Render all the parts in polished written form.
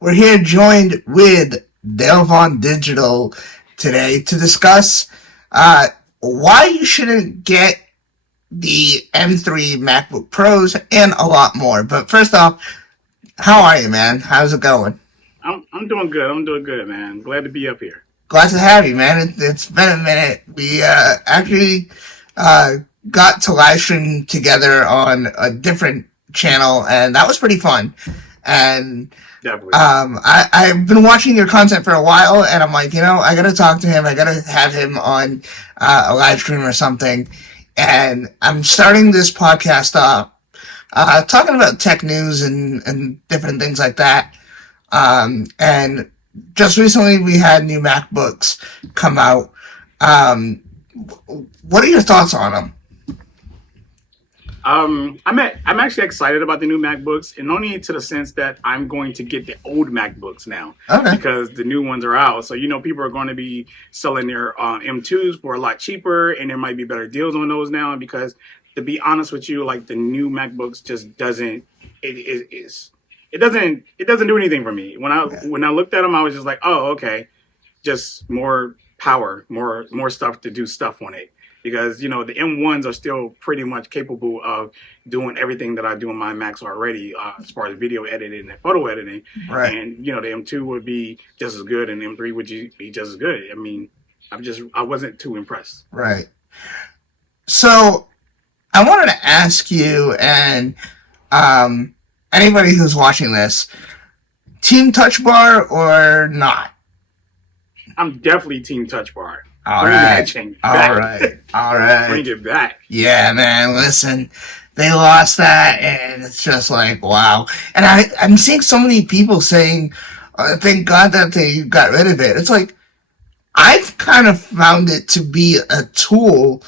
We're here joined with Dalevon Digital today to discuss why you shouldn't get the M3 MacBook Pros and a lot more. But first off, how are you, man? How's it going? I'm doing good. I'm doing good, man. Glad to be up here. Glad to have you, man. It's been a minute. We actually uh, got to live stream together on a different channel, and that was pretty fun. And Definitely. I've been watching your content for a while, and I'm like, I gotta talk to him. I gotta have him on a live stream or something. And I'm starting this podcast up, talking about tech news and different things like that. And just recently we had new MacBooks come out. Um, what are your thoughts on them? I'm actually excited about the new MacBooks, and only to the sense that I'm going to get the old MacBooks now Okay. because the new ones are out. So people are going to be selling their M2s for a lot cheaper, and there might be better deals on those now. Because to be honest with you, like the new MacBooks just doesn't it doesn't do anything for me. When I looked at them, I was just like, oh, okay, just more power, more stuff to do stuff on it. Because the M1s are still pretty much capable of doing everything that I do on my Macs already, as far as video editing and photo editing. Right. And the M2 would be just as good, and the M3 would be just as good. I mean, I wasn't too impressed. Right. So I wanted to ask you and anybody who's watching this, Team Touch Bar or not? I'm definitely Team Touch Bar. All Bring right. that change back. All right. Bring it back. Yeah, man. Listen, they lost that, and it's just like, wow. And I'm seeing so many people saying, thank God that they got rid of it. It's like, I've kind of found it to be a tool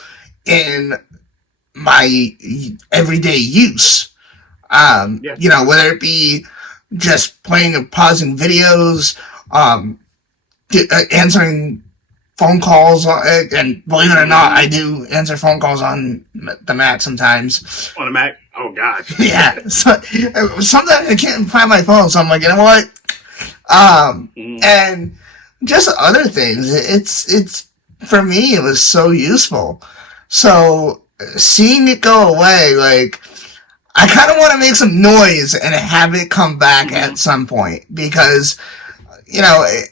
in my everyday use. Yeah. Whether it be just playing and pausing videos, answering phone calls, and believe it or not, I do answer phone calls on the Mac sometimes. On the Mac? Oh, gosh. Yeah, so sometimes I can't find my phone, so I'm like, you know what? And just other things. It's for me, it was so useful. So seeing it go away, like, I kind of want to make some noise and have it come back at some point because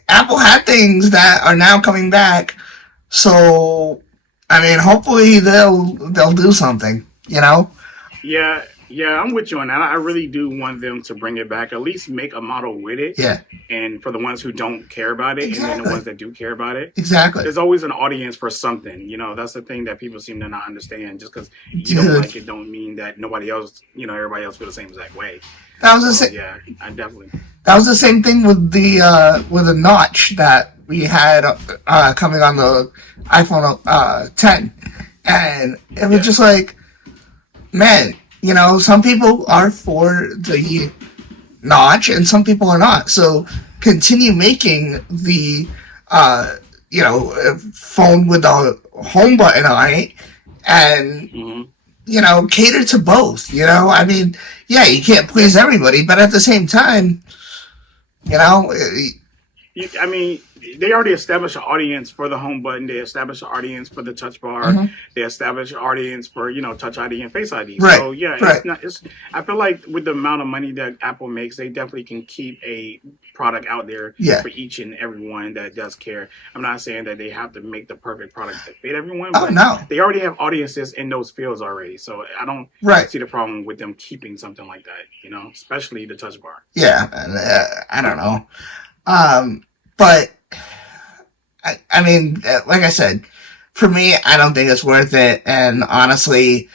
Apple had things that are now coming back. So, I mean, hopefully they'll do something, Yeah, I'm with you on that. I really do want them to bring it back, at least make a model with it. Yeah. And for the ones who don't care about it, Exactly. and then the ones that do care about it, Exactly. there's always an audience for something. That's the thing that people seem to not understand. Just because you don't like it, don't mean that nobody else, everybody else feel the same exact way. That was the Yeah, I definitely. That was the same thing with the notch that we had coming on the iPhone 10, and it was just like, man, some people are for the notch and some people are not. So continue making the phone with the home button on it, and cater to both. I mean, yeah, you can't please everybody, but at the same time, I mean, they already established an audience for the home button. They established an audience for the touch bar. They established an audience for Touch ID and Face ID. Right. So yeah, right. it's not. It's. I feel like with the amount of money that Apple makes, they definitely can keep a product out there for each and everyone that does care. I'm not saying that they have to make the perfect product that fit everyone, but no. they already have audiences in those fields already. So I don't see the problem with them keeping something like that. Especially the touch bar. Yeah, I don't know. But I mean, like I said, for me, I don't think it's worth it. And honestly,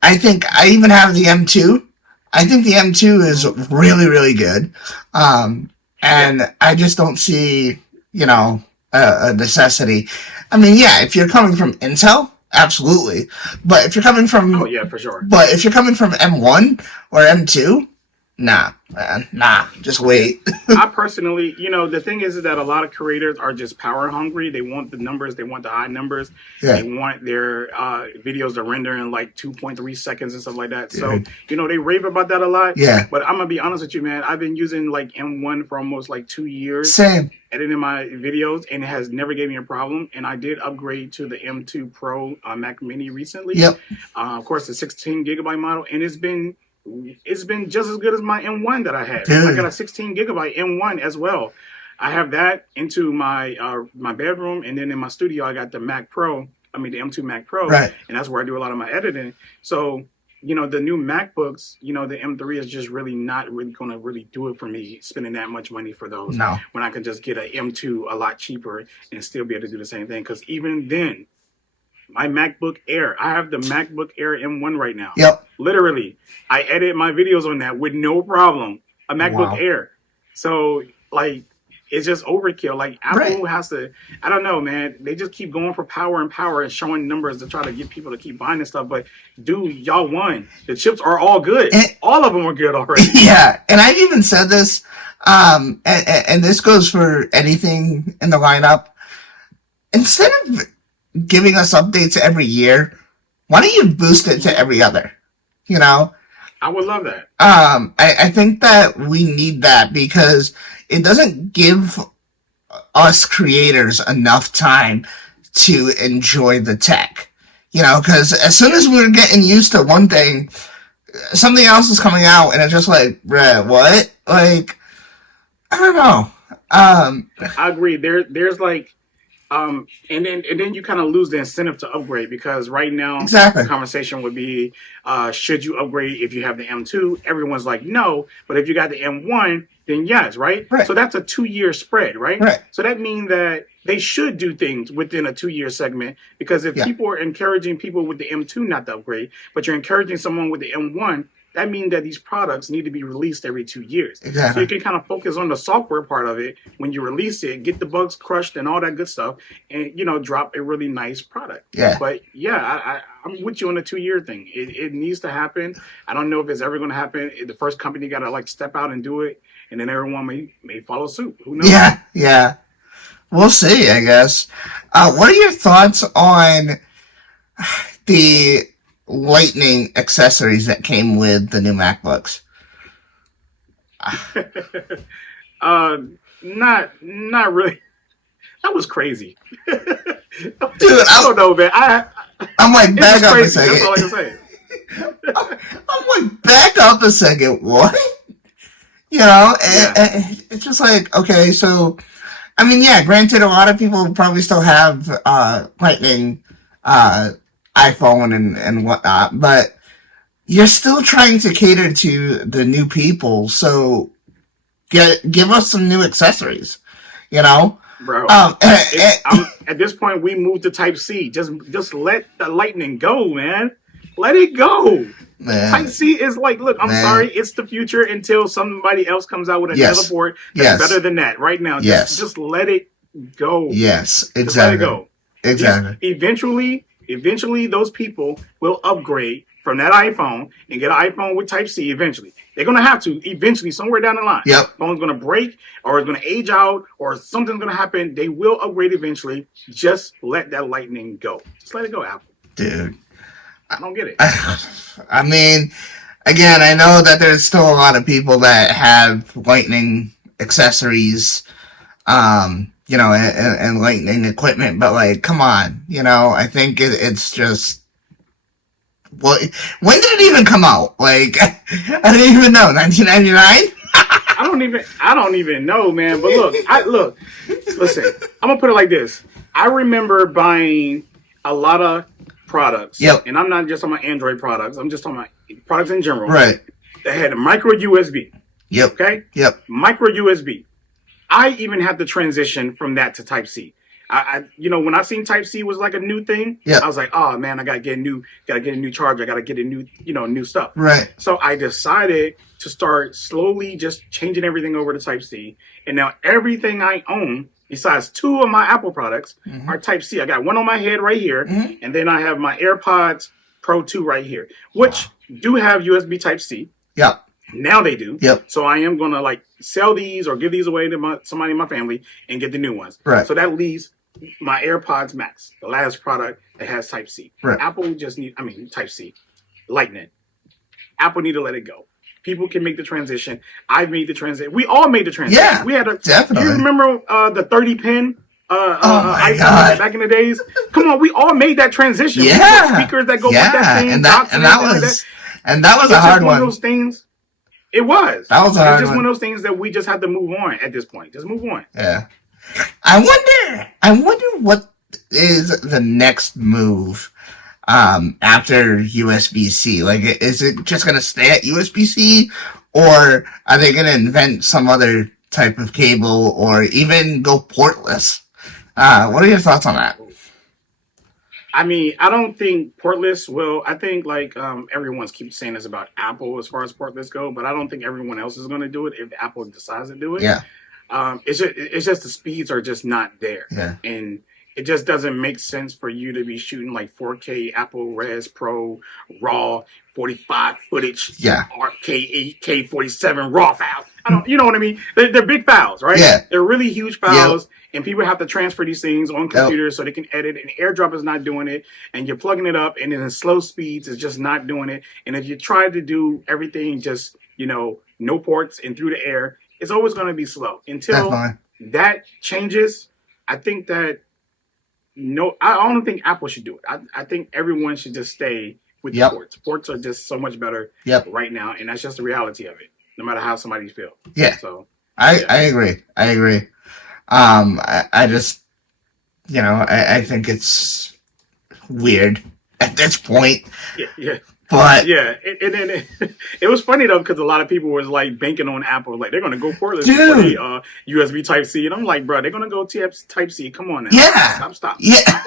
I think I even have the M2. I think the M2 is really, really good. And I just don't see, a necessity. I mean, yeah, if you're coming from Intel, absolutely. But if you're coming from yeah, for sure. But if you're coming from M1 or M2, Nah, man, nah. Just wait. I personally, the thing is that a lot of creators are just power hungry. They want the numbers. They want the high numbers. Yeah. They want their videos to render in like 2.3 seconds and stuff like that. So, Dude. they rave about that a lot. Yeah. But I'm going to be honest with you, man. I've been using like M1 for almost like 2 years. Same. Editing my videos, and it has never gave me a problem. And I did upgrade to the M2 Pro Mac Mini recently. Yep. Of course, the 16 gigabyte model, and it's been just as good as my M1 that I had. Dude. I got a 16 gigabyte M1 as well. I have that into my my bedroom, and then in my studio I got the the M2 Mac Pro, right. And that's where I do a lot of my editing. So the new MacBooks, the M3 is just really not really going to really do it for me, spending that much money for those. No. When I can just get an M2 a lot cheaper and still be able to do the same thing. Because even then, my MacBook Air, I have the MacBook Air M1 right now. Yep. Literally, I edit my videos on that with no problem. A MacBook Air. So, like, it's just overkill. Like, Apple has to, I don't know, man. They just keep going for power and showing numbers to try to get people to keep buying this stuff. But, dude, y'all won. The chips are all good. All of them are good already. Yeah. And I've even said this, and this goes for anything in the lineup. Instead of giving us updates every year, why don't you boost it to every other? I would love that. I think that we need that because it doesn't give us creators enough time to enjoy the tech. Because as soon as we're getting used to one thing, something else is coming out, and it's just like, bruh, what? Like, I don't know. I agree. There's like, and then you kind of lose the incentive to upgrade because right now exactly. The conversation would be, should you upgrade if you have the M2? Everyone's like, no, but if you got the M1, then yes, right? So that's a 2-year spread, right? So that means that they should do things within a 2-year segment because if people are encouraging people with the M2 not to upgrade, but you're encouraging someone with the M1, that means that these products need to be released every 2 years. Exactly. So you can kind of focus on the software part of it when you release it, get the bugs crushed and all that good stuff, and drop a really nice product. Yeah. But yeah, I'm with you on the 2-year thing. It needs to happen. I don't know if it's ever going to happen. The first company got to like step out and do it, and then everyone may follow suit. Who knows? Yeah. We'll see, I guess. What are your thoughts on the Lightning accessories that came with the new MacBooks? Not really. That was crazy. Dude, I don't know, man. I'm like, back up a second. That's all I can say. I'm like, back up a second. What? It's just like, okay, so, I mean, yeah, granted, a lot of people probably still have Lightning iPhone and whatnot, but you're still trying to cater to the new people, so give us some new accessories, Bro. At this point, we moved to Type-C. Just let the Lightning go, man. Let it go. Man. Type-C is like, look, I'm sorry, it's the future until somebody else comes out with another port that's better than that. Right now, just let it go. Yes, exactly. Just let it go. Exactly. Eventually, those people will upgrade from that iPhone and get an iPhone with Type-C eventually. They're going to have to eventually, somewhere down the line. Yep. Phone's going to break or it's going to age out or something's going to happen. They will upgrade eventually. Just let that Lightning go. Just let it go, Apple. Dude. I don't get it. I mean, again, I know that there's still a lot of people that have Lightning accessories, and Lightning equipment, but like, come on, I think it's just, when did it even come out? Like, I didn't even know, 1999? I don't even know, man. But listen, I'm gonna put it like this. I remember buying a lot of products. Yep. And I'm not just talking about Android products. I'm just talking about products in general. Right. That had a micro USB. Yep. Okay? Yep. Micro USB. I even had to transition from that to Type-C. I when I seen Type-C was like a new thing, I was like, oh man, I gotta get a new charger, I gotta get a new, new stuff. Right. So I decided to start slowly just changing everything over to Type-C. And now everything I own, besides 2 of my Apple products, are Type-C. I got one on my head right here, and then I have my AirPods Pro 2 right here, which do have USB Type-C. Yep. Now they do. Yep. So I am going to like sell these or give these away to somebody in my family and get the new ones. Right. So that leaves my AirPods Max, the last product that has Type-C. Right. Apple just Type-C, Lightning. Apple need to let it go. People can make the transition. I've made the transition. We all made the transition. Yeah, we had definitely. You remember the 30 pin my God. back in the days? Come on, we all made that transition. Yeah. Speakers that go with that thing. And that was a hard one. Of those things. It was. That was a hard just one. One of those things that we just have to move on at this point. Just move on. Yeah. I wonder what is the next move after USB-C. Like, is it just going to stay at USB-C, or are they going to invent some other type of cable, or even go portless? What are your thoughts on that? I mean, I don't think portless will. I think like everyone's keeps saying this about Apple as far as portless go, but I don't think everyone else is going to do it if Apple decides to do it. Yeah. It's just the speeds are just not there. Yeah. And it just doesn't make sense for you to be shooting like 4K Apple Res Pro RAW 45 footage. Yeah. 8K 47 RAW files. You know what I mean? They're big files, right? Yeah. They're really huge files, and people have to transfer these things on computers so they can edit. And AirDrop is not doing it, and you're plugging it up, and then in slow speeds, it's just not doing it. And if you try to do everything just no ports and through the air, it's always going to be slow until that changes. I think that I don't think Apple should do it. I think everyone should just stay with the ports. Ports are just so much better right now, and that's just the reality of it. No matter how somebody feels. Yeah. So I agree. I just I think it's weird at this point. Yeah. But and then it was funny though because a lot of people was like banking on Apple, like they're gonna go portless for USB Type C, and I'm like, bro, they're gonna go Type C. Come on now, stop. Yeah,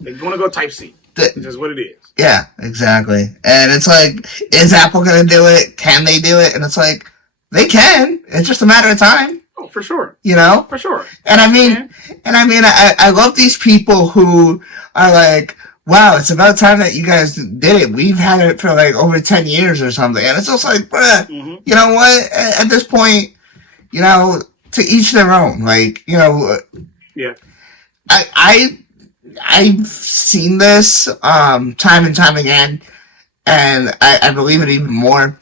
they're gonna go Type C. It's just what it is. Yeah, exactly. And it's like, is Apple gonna do it? Can they do it? And it's like, they can. It's just a matter of time. Oh, for sure. For sure. And I love these people who are like, wow, it's about time that you guys did it. We've had it for like over 10 years or something. And it's just like, bruh, you know what? At this point, to each their own. Like, yeah. I've seen this time and time again, and I believe it even more.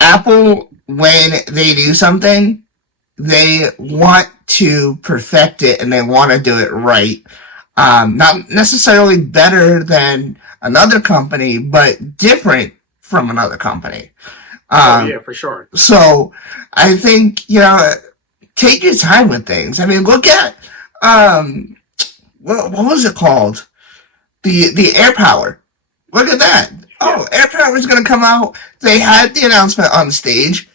Apple, when they do something, they want to perfect it and they want to do it right. Not necessarily better than another company, but different from another company. Yeah, for sure. So I think, take your time with things. I mean, look at, what was it called? The AirPower. Look at that. Oh, AirPower is going to come out. They had the announcement on stage.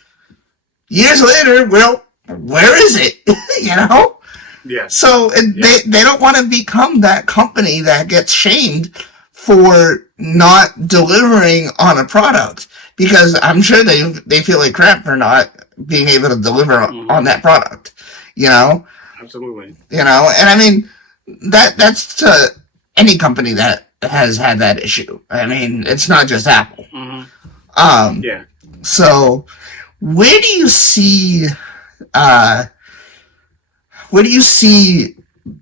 Years later, well, where is it? Yeah. So they don't want to become that company that gets shamed for not delivering on a product, because I'm sure they feel like crap for not being able to deliver on that product. Absolutely. And I mean that's to any company that has had that issue. I mean, it's not just Apple. Yeah. So where do you see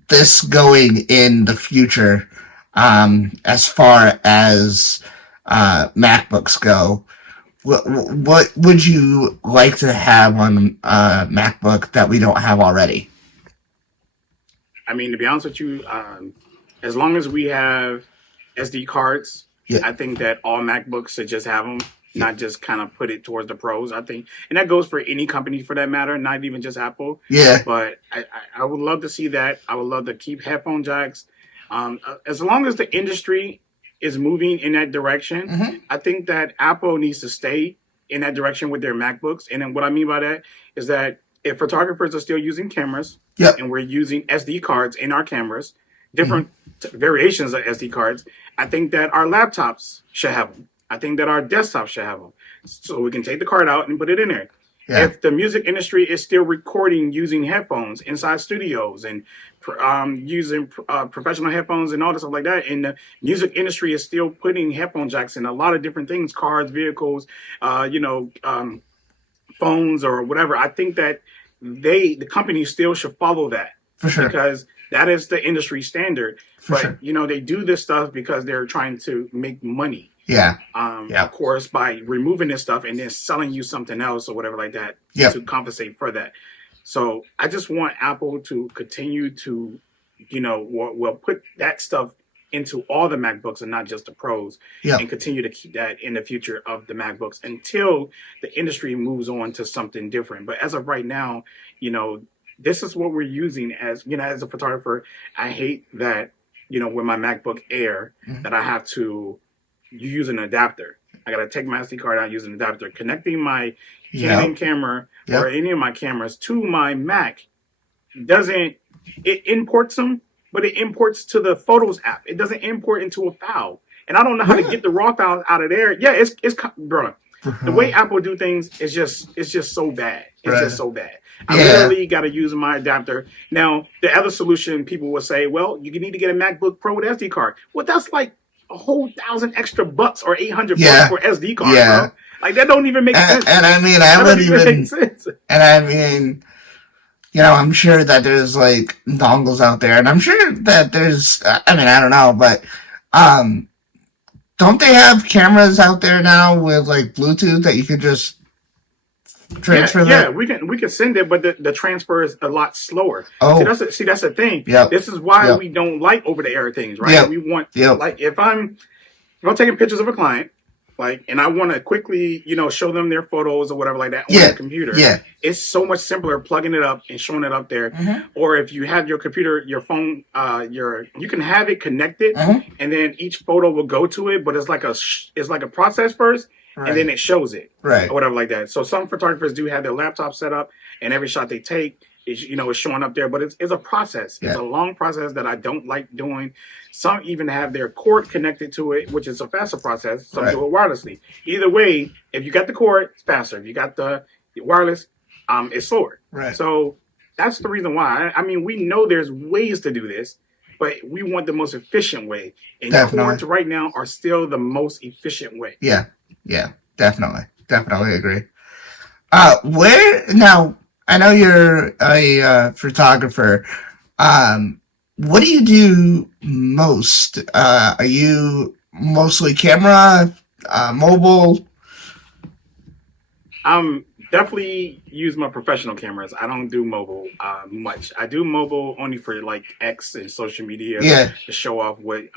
this going in the future, as far as MacBooks go? What would you like to have on MacBook that we don't have already? I mean, to be honest with you, as long as we have SD cards, I think that all MacBooks should just have them, not just kind of put it towards the pros, I think. And that goes for any company for that matter, not even just Apple. Yeah. But I would love to see that. I would love to keep headphone jacks. As long as the industry is moving in that direction, I think that Apple needs to stay in that direction with their MacBooks. And then what I mean by that is that if photographers are still using cameras, and we're using SD cards in our cameras, different variations of SD cards, I think that our laptops should have them. I think that our desktops should have them. So we can take the card out and put it in there. If the music industry is still recording using headphones inside studios and using professional headphones and all this stuff like that, and the music industry is still putting headphone jacks in a lot of different things, cars, vehicles, phones or whatever, I think that the company still should follow that. For sure. Because that is the industry standard. For but, sure. They do this stuff because they're trying to make money. Yeah. Of course, by removing this stuff and then selling you something else or whatever like that to compensate for that. So I just want Apple to continue to, put that stuff into all the MacBooks and not just the Pros, and continue to keep that in the future of the MacBooks until the industry moves on to something different. But as of right now, this is what we're using as a photographer. I hate that, with my MacBook Air, that I have to use an adapter. I got to take my SD card out, use an adapter, connecting my Canon camera or any of my cameras to my Mac. It imports them, but it imports to the Photos app. It doesn't import into a file. And I don't know how to get the raw files out of there. Yeah, it's bro. The way Apple do things is just so bad. It's just so bad. I literally got to use my adapter. Now, the other solution, people will say, well, you need to get a MacBook Pro with SD card. Well, that's like a whole $1,000 extra bucks or $800 for SD card, bro. Like, that don't even make sense. And I mean, I'm sure that there's like dongles out there, and I'm sure that there's, I don't know, but, don't they have cameras out there now with like Bluetooth that you could just transfer that? Yeah, we can send it, but the transfer is a lot slower. Oh, that's the thing. Yep. This is why we don't like over the air things, right? Yep. We want like if I'm taking pictures of a client, like, and I want to quickly, show them their photos or whatever like that on the computer. Yeah. It's so much simpler plugging it up and showing it up there. Or if you have your computer, your phone, you can have it connected, and then each photo will go to it, but it's like a process first. Right. And then it shows it, or whatever like that. So some photographers do have their laptop set up, and every shot they take is showing up there. But it's a process. It's a long process that I don't like doing. Some even have their cord connected to it, which is a faster process. Some do it wirelessly. Either way, if you got the cord, it's faster. If you got the wireless, it's slower. Right. So that's the reason why. I mean, we know there's ways to do this, but we want the most efficient way. And cords right now are still the most efficient way. Yeah. Yeah, definitely agree. Where now? I know you're a photographer. What do you do most? Are you mostly camera, mobile? Definitely use my professional cameras. I don't do mobile much. I do mobile only for like X and social media to show off what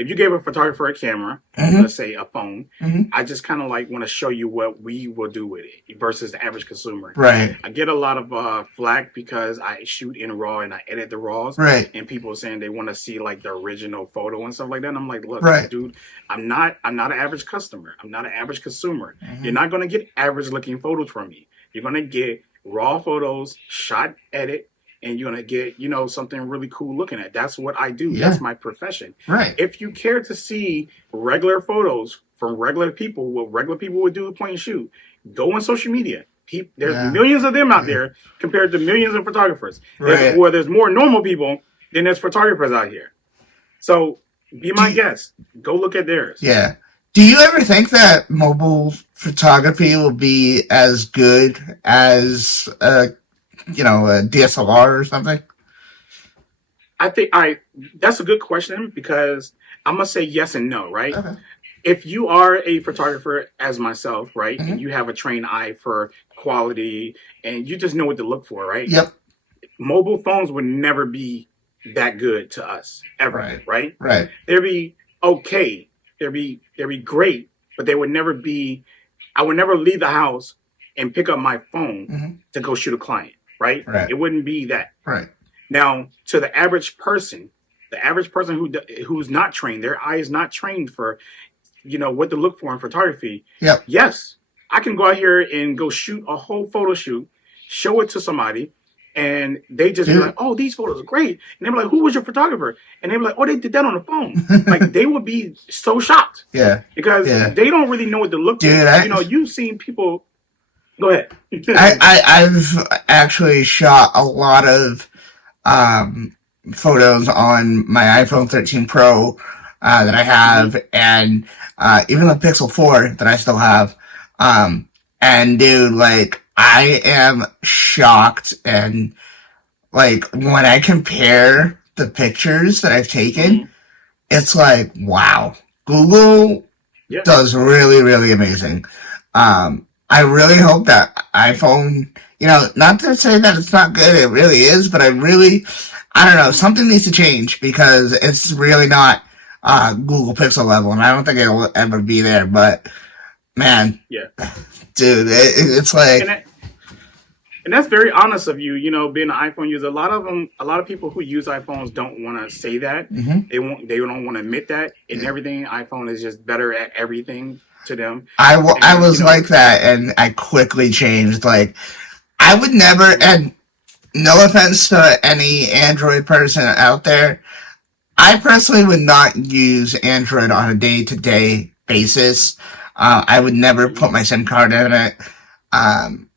if you gave a photographer a camera, let's say a phone, I just kind of like want to show you what we will do with it versus the average consumer. Right. I get a lot of flack because I shoot in RAW and I edit the RAWs. Right. And people saying they want to see like the original photo and stuff like that. And I'm like, look, dude, I'm not an average customer. I'm not an average consumer. You're not going to get average looking photos from me. You're going to get raw photos, shot, edit, and you're going to get, something really cool looking at. That's what I do. Yeah. That's my profession. Right. If you care to see regular photos from regular people, what regular people would do point and shoot, go on social media. There's millions of them out there compared to millions of photographers. There's more normal people than there's photographers out here. So be my guest. Go look at theirs. Yeah. Do you ever think that mobile photography will be as good as a DSLR or something? I think that's a good question because I'm going to say yes and no, right? Okay. If you are a photographer as myself, right, and you have a trained eye for quality and you just know what to look for, right? Yep. Mobile phones would never be that good to us ever, right? Right. They'd be okay. They'd be great, but they would never be. I would never leave the house and pick up my phone to go shoot a client. Right? It wouldn't be that. Right. Now, to the average person who's not trained, their eye is not trained for, what to look for in photography. Yep. Yes, I can go out here and go shoot a whole photo shoot, show it to somebody, and they just be like, "Oh, these photos are great," and they be like, "Who was your photographer?" And they be like, "Oh, they did that on the phone." Like they would be so shocked. Yeah. Because they don't really know what to look for. You've seen people. Go ahead. I've actually shot a lot of um, photos on my iPhone 13 Pro that I Hmm. have, and even the Pixel 4 that I still have. And dude, like, I am shocked, and like, when I compare the pictures that I've taken, Hmm. it's like, wow, Google Yeah. does really, really amazing. I really hope that iPhone, not to say that it's not good, it really is, but I don't know, Hmm. something needs to change because it's really not Google Pixel level, and I don't think it'll ever be there. But man, Yeah. dude, it's And like, that, and that's very honest of you. You know, being an iPhone user, a lot of people who use iPhones don't want to say that. mhm. They don't want to admit that. And everything iPhone is just better at everything to them. I And was like that, and I quickly changed. Like, I would never, mhm, and no offense to any Android person out there, I personally would not use Android on a day to day basis. I would never mhm, put my SIM card in it. Um,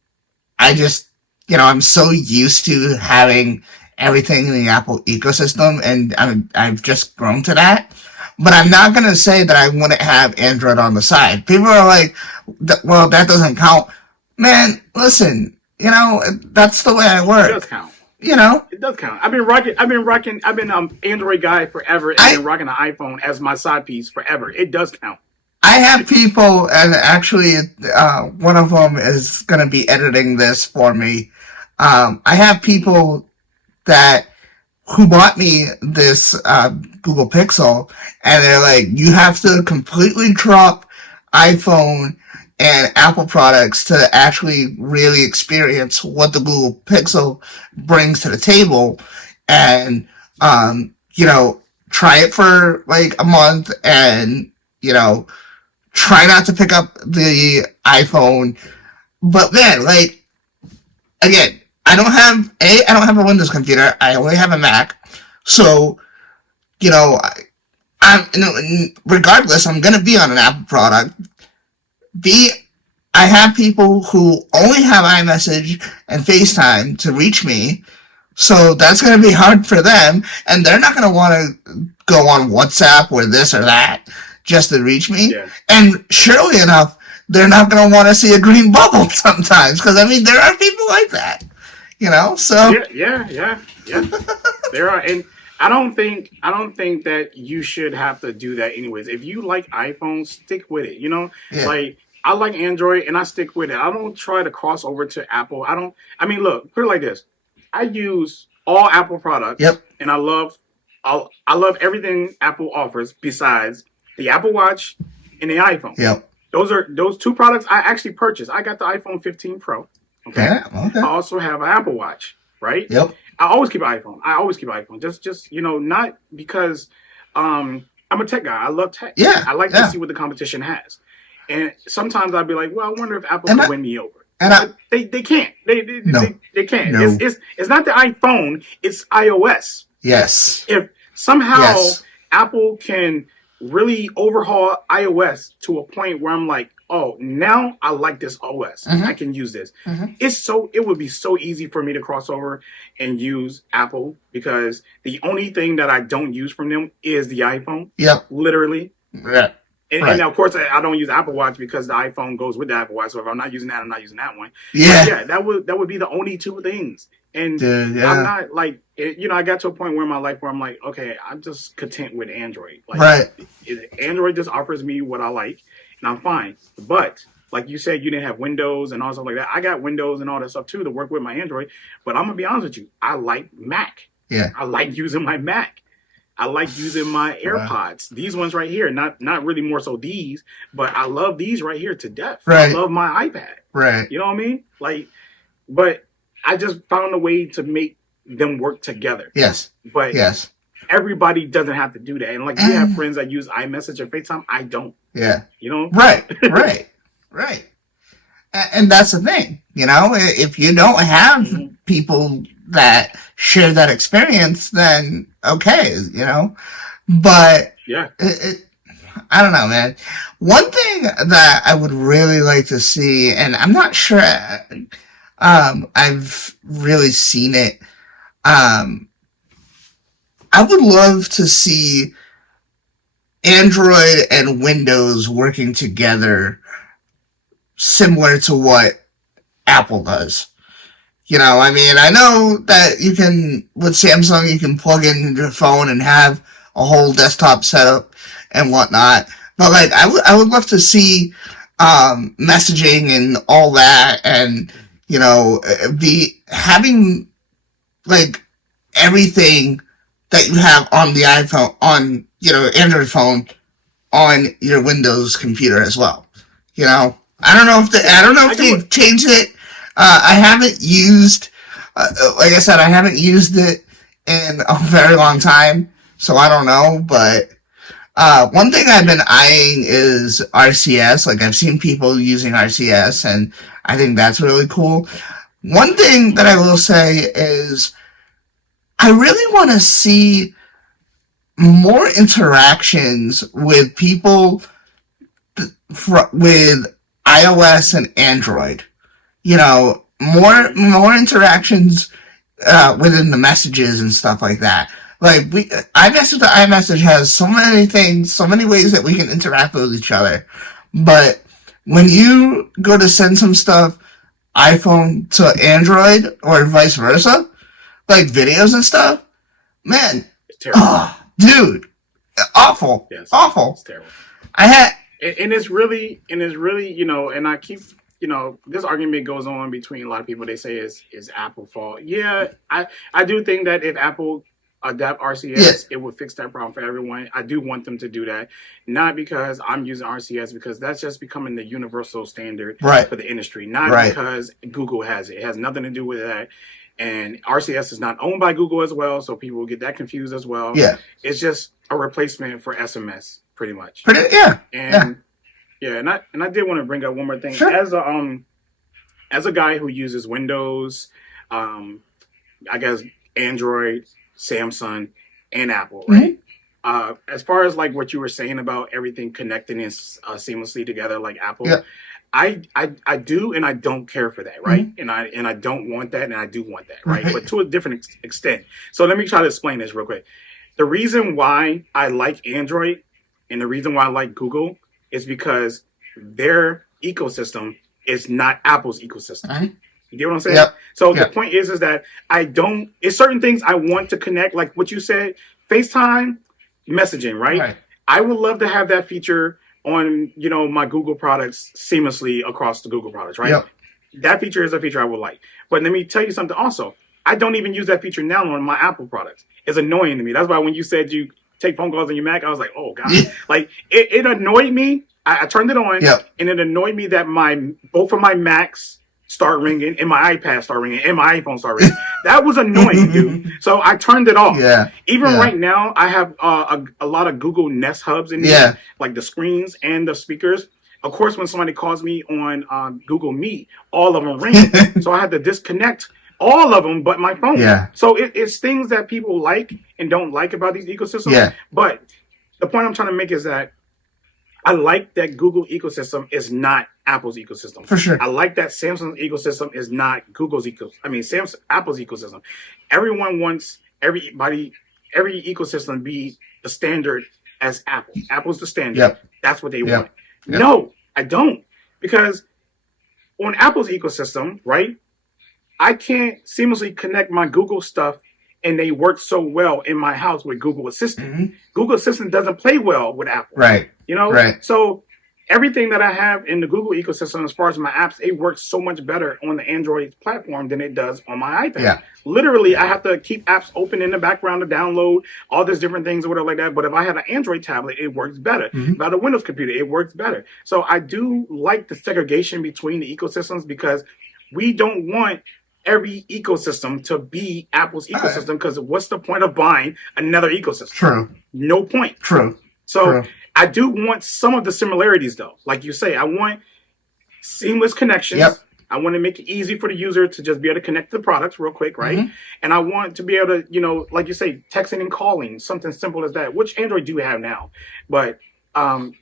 I just, I'm so used to having everything in the Apple ecosystem, and I've just grown to that. But I'm not going to say that I wouldn't have Android on the side. People are like, well, that doesn't count. Man, listen, that's the way I it does work. count. You know, It does count. I've been Android guy forever, and I been rocking an iPhone as my side piece forever. It does count. I have people, and actually, one of them is going to be editing this for me. I have Mhm. people that who bought me this Google Pixel, and they're like, "You have to completely drop iPhone and Apple products to actually really experience what the Google Pixel brings to the table, and try it for like a month, and you know." Try not to pick up the iPhone. But man, like, again, I don't have a Windows computer. I only have a Mac. So, you know, regardless, I'm gonna be on an Apple product. B, I have people who only have iMessage and FaceTime to reach me. So that's going to be hard for them, and they're not going to want to go on WhatsApp or this or that just to reach me. Yeah. And surely enough, they're not going to want to see a green bubble sometimes, because I mean, there are people like that, So Yeah. Yeah. Yeah. Yeah. There are, and I don't think that you should have to do that anyways. If you like iPhone, stick with it. You know, yeah, like I like Android and I stick with it. I don't try to cross over to Apple. I don't. I mean, look, put it like this: I use all Apple products, yep, and I love everything Apple offers besides the Apple Watch and the iPhone. yep, Those two products I actually purchased. I got the iPhone 15 Pro. Okay. yeah, okay, I also have an Apple Watch, right? yep, I always keep an iPhone. I always keep an iPhone. Just not because I'm a tech guy. I love tech. yeah, I like to yeah, see what the competition has. And sometimes I'd be like, well, I wonder if Apple and could I, win me over. and I, But they can't. no, They can't. no, It's not the iPhone, it's iOS. yes, If somehow yes, Apple can really overhaul iOS to a point where I'm like, oh, now I like this OS. I mm-hmm, can use this. mm-hmm, It would be so easy for me to cross over and use Apple because the only thing that I don't use from them is the iPhone, yep, literally. yeah, And right, of course, I don't use Apple Watch because the iPhone goes with the Apple Watch. So if I'm not using that, I'm not using that one. But yeah, yeah, that would be the only two things. And dude, I'm yeah, not like I got to a point where in my life where I'm like, okay, I'm just content with Android. Like right, Android just offers me what I like, and I'm fine. But like you said, you didn't have Windows and all stuff like that. I got Windows and all that stuff too to work with my Android. But I'm gonna be honest with you, I like Mac. yeah, I like using my Mac. I like using my right, AirPods. These ones right here, not really more so these, but I love these right here to death. I right, love my iPad. right, You know what I mean? Like, but I just found a way to make them work together. yes, But yes. everybody doesn't have to do that. And like you have And friends that use iMessage or FaceTime. I don't. yeah, You know? right, right, right. And that's the thing, if you don't have Hmm. people that share that experience, then okay, But Yeah. I don't know, man. One thing that I would really like to see, and I'm not sure, I've really seen it. Um, I would love to see Android and Windows working together, similar to what Apple does. You know, I mean, I know that you can, with Samsung, you can plug in your phone and have a whole desktop setup and whatnot. But, like, I would love to see, messaging and all that and, you know, be having, like, everything that you have on the iPhone, on, you know, Android phone, on your Windows computer as well. You know, I don't know if they've changed it. I haven't used, like I said, I haven't used it in a very long time, so I don't know. But one thing I've been eyeing is RCS. Like I've seen people using RCS, and I think that's really cool. One thing that I will say is I really want to see more interactions with people with iOS and Android. You know, more interactions within the messages and stuff like that. Like iMessage to iMessage has so many things, so many ways that we can interact with each other. But when you go to send some stuff iPhone to Android or vice versa, like videos and stuff, man, it's terrible. Oh, dude, awful, yes, awful. It's terrible. I had, and it's really, you know, and I keep, you know, this argument goes on between a lot of people. They say is Apple fault. Yeah, I do think that if Apple adapt RCS, it would fix that problem for everyone. I do want them to do that, not because I'm using RCS, because that's just becoming the universal standard for the industry, not because Google has it. It has nothing to do with that. And RCS is not owned by Google as well, so people will get that confused as well. Yeah, it's just a replacement for SMS, pretty much. And and I did want to bring up one more thing. Sure. As a guy who uses Windows, I guess Android, Samsung, and Apple, right? Mm-hmm. As far as like what you were saying about everything connecting and seamlessly together, like Apple, I do and I don't care for that, right? Mm-hmm. And I don't want that, and I do want that, right? But to a different extent. So let me try to explain this real quick. The reason why I like Android and the reason why I like Google is because their ecosystem is not Apple's ecosystem. Mm-hmm. You get what I'm saying? Yep. So the point is that it's certain things I want to connect, like what you said, FaceTime, messaging, right? I would love to have that feature on, you know, my Google products seamlessly across the Google products, right? Yep. That feature is a feature I would like. But let me tell you something also. I don't even use that feature now on my Apple products. It's annoying to me. That's why when you said you take phone calls on your Mac, I was like, oh, God. Like, it annoyed me. I turned it on, and it annoyed me that both of my Macs start ringing, and my iPad start ringing, and my iPhone start ringing. That was annoying, dude. So I turned it off. Even right now, I have a lot of Google Nest hubs in here, like the screens and the speakers. Of course, when somebody calls me on Google Meet, all of them ring. So I had to disconnect all of them but my phone. So it's things that people like and don't like about these ecosystems. But the point I'm trying to make is that I like that Google ecosystem is not Apple's ecosystem. For sure. I like that Samsung's ecosystem is not Apple's ecosystem. Everyone wants every ecosystem to be the standard as Apple. Apple's the standard. That's what they want. No, I don't. Because on Apple's ecosystem, right, I can't seamlessly connect my Google stuff and they work so well in my house with Google Assistant. Mm-hmm. Google Assistant doesn't play well with Apple. You know? So everything that I have in the Google ecosystem, as far as my apps, it works so much better on the Android platform than it does on my iPad. Literally, I have to keep apps open in the background to download all these different things or whatever like that. But if I have an Android tablet, it works better. Mm-hmm. If I have a Windows computer, it works better. So I do like the segregation between the ecosystems because we don't want every ecosystem to be Apple's ecosystem, because what's the point of buying another ecosystem? True. No point. True. So I do want some of the similarities, though. Like you say, I want seamless connections. I want to make it easy for the user to just be able to connect to the products real quick, right? Mm-hmm. And I want to be able to, you know, like you say, texting and calling, something simple as that, which Android do have now. But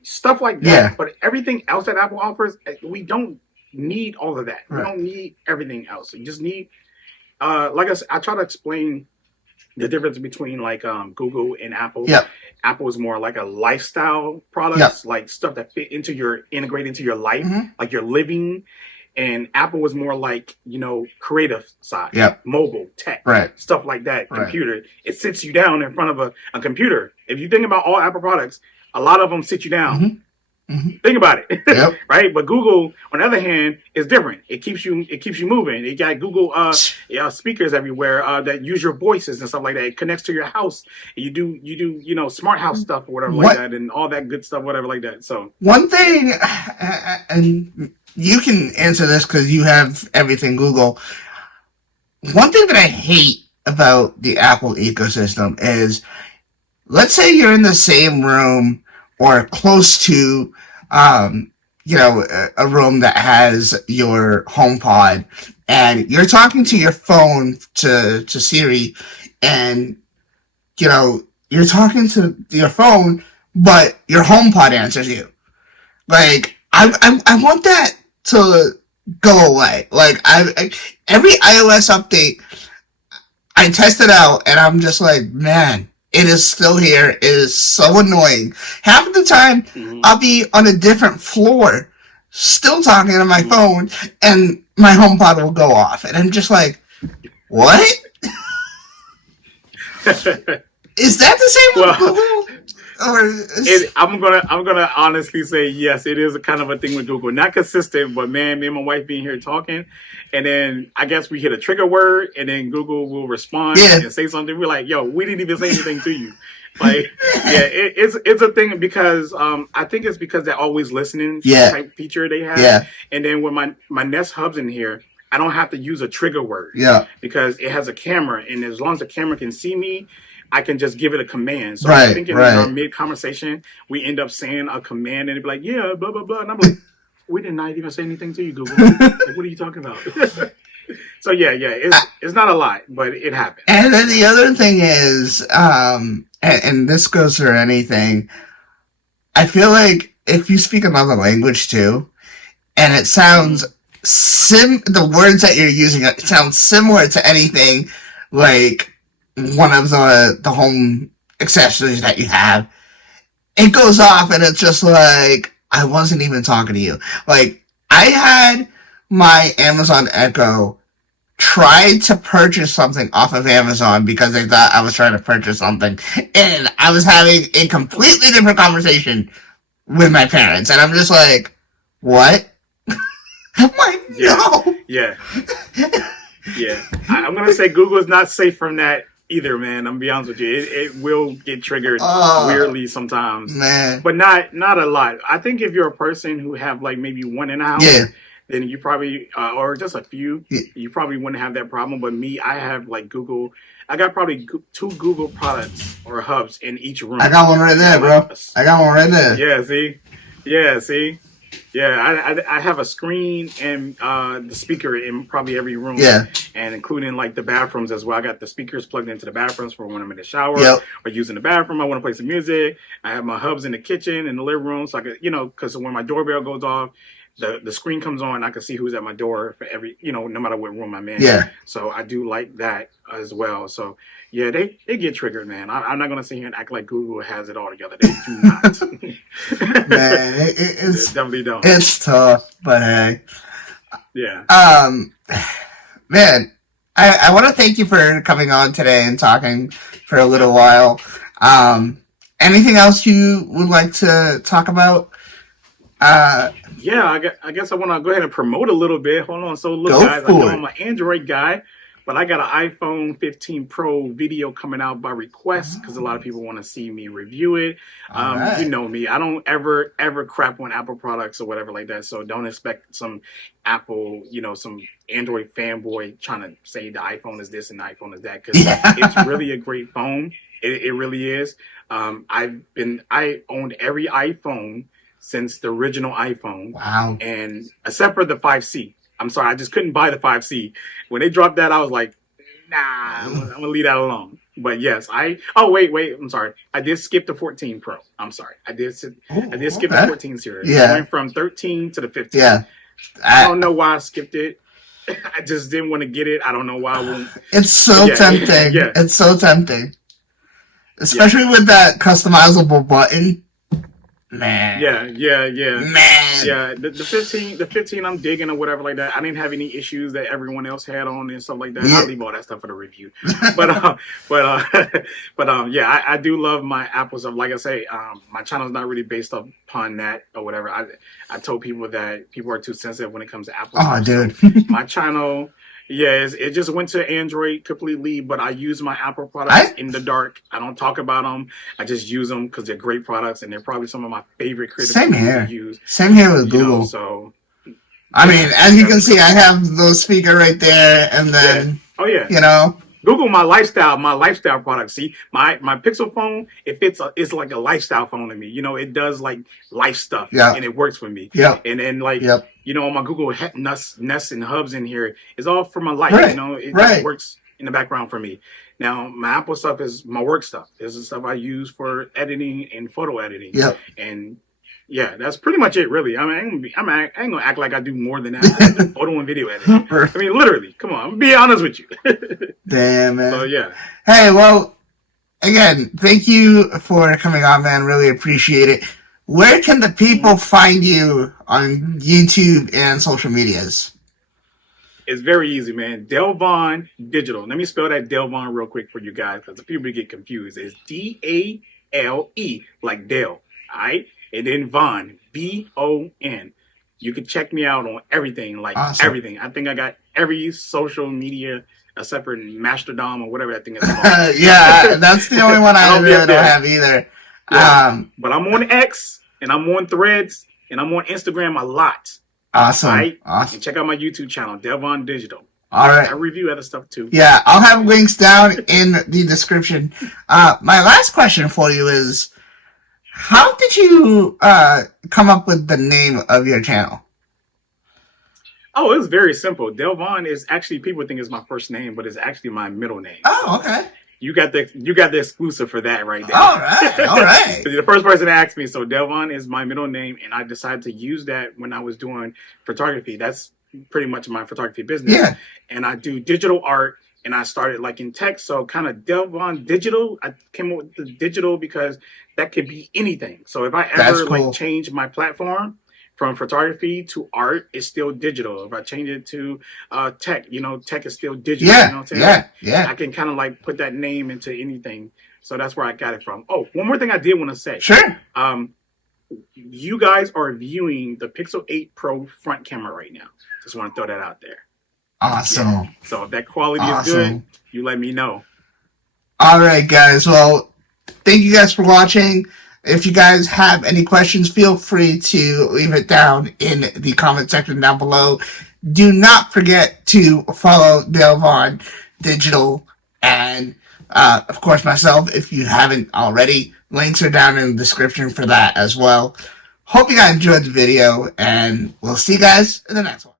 stuff like that. Yeah. But everything else that Apple offers, we don't need all of that. We Right. don't need everything else. We just need, like I said, I try to explain the difference between like Google and Apple. Yep. Apple is more like a lifestyle products, like stuff that fit into your integrate into your life, like your living. And Apple was more like, creative side, mobile tech, stuff like that, computer. It sits you down in front of a computer. If you think about all Apple products, a lot of them sit you down. Think about it, right? But Google, on the other hand, is different. It keeps you moving. It got Google speakers everywhere that use your voices and stuff like that. It connects to your house. You do smart house stuff or whatever like that, and all that good stuff, whatever like that. So one thing, and you can answer this because you have everything Google. One thing that I hate about the Apple ecosystem is, let's say you're in the same room or close to, a room that has your HomePod, and you're talking to your phone to Siri, and you're talking to your phone, but your HomePod answers you. Like, I want that to go away. Like, every iOS update, I test it out, and I'm just like, man, it is still here. It is so annoying. Half of the time, I'll be on a different floor, still talking to my phone, and my HomePod will go off, and I'm just like, what? Is that the same with Google? I'm gonna honestly say yes. It is a kind of a thing with Google, not consistent, but man, me and my wife being here talking, and then I guess we hit a trigger word, and then Google will respond and say something. We're like, "Yo, we didn't even say anything to you." Like, it's a thing because I think it's because they're always listening type feature they have. And then when my Nest Hub's in here, I don't have to use a trigger word. Because it has a camera, and as long as the camera can see me, I can just give it a command. So I think in our mid-conversation, we end up saying a command, and it'd be like, yeah, blah, blah, blah. And I'm like, we did not even say anything to you, Google. Like, what are you talking about? So, it's not a lot, but it happens. And then the other thing is, and this goes for anything, I feel like if you speak another language, too, and it sounds the words that you're using, it sounds similar to anything, like one of the home accessories that you have, it goes off and it's just like, I wasn't even talking to you. Like, I had my Amazon Echo try to purchase something off of Amazon because they thought I was trying to purchase something, and I was having a completely different conversation with my parents, and I'm just like, what? I'm like, no. I'm gonna say Google is not safe from that either, man. I'm gonna be honest with you. It will get triggered weirdly sometimes, man. But not a lot. I think if you're a person who have like maybe one in a house, then you probably or just a few, you probably wouldn't have that problem. But me, I have like Google. I got probably 2 Google products or hubs in each room. I got one right there, bro. I got one right there. Yeah, see. Yeah, I have a screen and the speaker in probably every room. Yeah. And including like the bathrooms as well. I got the speakers plugged into the bathrooms for when I'm in the shower or using the bathroom. I want to play some music. I have my hubs in the kitchen and the living room. So I could, because when my doorbell goes off, the screen comes on. I can see who's at my door for every, no matter what room I'm in. Yeah. So I do like that as well. So yeah, they get triggered, man. I'm not going to sit here and act like Google has it all together. They do not. Man, it's they definitely don't. It's tough, but hey. Yeah. Man, I want to thank you for coming on today and talking for a little while. Anything else you would like to talk about? Yeah, I guess I want to go ahead and promote a little bit. Hold on. So look, guys, I know I'm an Android guy, but I got an iPhone 15 Pro video coming out by request because a lot of people want to see me review it. Right. You know me. I don't ever crap on Apple products or whatever like that. So don't expect some Apple, some Android fanboy trying to say the iPhone is this and the iPhone is that, because it's really a great phone. It really is. I owned every iPhone since the original iPhone. Wow. And except for the 5C. I'm sorry, I just couldn't buy the 5C. When they dropped that, I was like, nah, I'm going to leave that alone. But yes, oh wait, I'm sorry. I did skip the 14 Pro. I'm sorry. I did skip the 14 series. Yeah. I went from 13 to the 15. Yeah. I don't know why I skipped it. I just didn't want to get it. I don't know why I won't. It's so tempting. Yeah. It's so tempting. Especially with that customizable button. Man. Yeah. Man. Yeah, the 15 I'm digging or whatever like that. I didn't have any issues that everyone else had on and stuff like that. I'll leave all that stuff for the review. Yeah, I do love my Apple stuff. Like I say, my channel's not really based upon that or whatever. I told people that people are too sensitive when it comes to Apple stuff. Dude. So my channel, it just went to Android completely, but I use my Apple products in the dark. I don't talk about them. I just use them because they're great products, and they're probably some of my favorite creative Same here. to use. Same here with Google. So, I mean, as you can see, I have those speaker right there, and then, Google my lifestyle product. See, my Pixel phone, it's like a lifestyle phone to me. It does like life stuff, and it works for me. Yeah. And then on my Google Nest and hubs in here, it's all for my life. Right. It just works in the background for me. Now, my Apple stuff is my work stuff. This is stuff I use for editing and photo editing. Yep. And yeah, that's pretty much it, really. I mean, I ain't gonna act like I do more than that. I do photo and video editing. I mean, literally. Come on, I'm gonna be honest with you. Damn, man. So yeah. Hey, well, again, thank you for coming on, man. Really appreciate it. Where can the people find you on YouTube and social medias? It's very easy, man. Dalevon Digital. Let me spell that Dalevon real quick for you guys, because the people get confused. It's D-A-L-E, like Dale. All right? And then Von, V-O-N. You can check me out on everything, everything. I think I got every social media except for Mastodon or whatever that thing is called. Yeah, that's the only one I really don't have either. Yeah. But I'm on X, and I'm on Threads, and I'm on Instagram a lot. Awesome. Right? Awesome. And check out my YouTube channel, Dalevon Digital. All right. I review other stuff too. Yeah, I'll have links down in the description. My last question for you is, how did you come up with the name of your channel? Oh, it was very simple. Dalevon is actually, people think it's my first name, but it's actually my middle name. Oh, okay. You got the exclusive for that right there. All right. You're the first person to ask me. So Dalevon is my middle name, and I decided to use that when I was doing photography. That's pretty much my photography business. Yeah. And I do digital art, and I started like in tech. So kind of Dalevon Digital. I came up with the digital because that could be anything. So if I ever change my platform from photography to art, it's still digital. If I change it to tech, tech is still digital. Yeah, you know what I'm saying? Yeah. I can kind of like put that name into anything. So that's where I got it from. Oh, one more thing I did want to say. Sure. You guys are viewing the Pixel 8 Pro front camera right now. Just want to throw that out there. Awesome. Yeah. So if that quality is good, you let me know. All right, guys. Well, thank you guys for watching. If you guys have any questions, feel free to leave it down in the comment section down below. Do not forget to follow Dalevon Digital and, of course, myself, if you haven't already. Links are down in the description for that as well. Hope you guys enjoyed the video, and we'll see you guys in the next one.